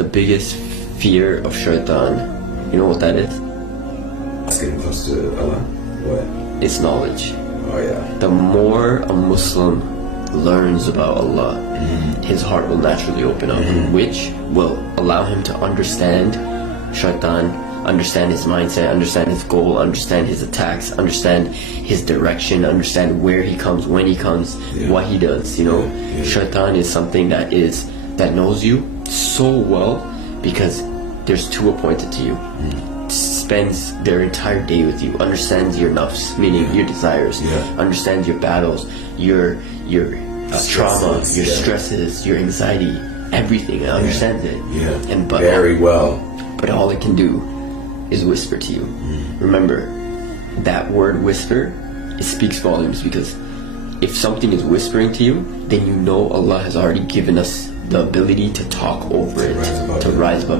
the biggest fear of Shytaan, you know what that is? Getting close to Allah? What? It's knowledge. Oh yeah. The more a Muslim learns about Allah, his heart will naturally open up, which will allow him to understand Shytaan, understand his mindset, understand his goal, understand his attacks, understand his direction, understand where he comes, when he comes, what he does. You know, Shytaan is something that knows you so well because there's two appointed to you. Spends their entire day with you, understands your nafs, meaning your desires, understands your battles, your trauma, your stresses, your anxiety, everything. It understands it. And very well. But all it can do is whisper to you. Remember, that word whisper, it speaks volumes, because if something is whispering to you, then you know Allah has already given us the ability to talk over it, to rise above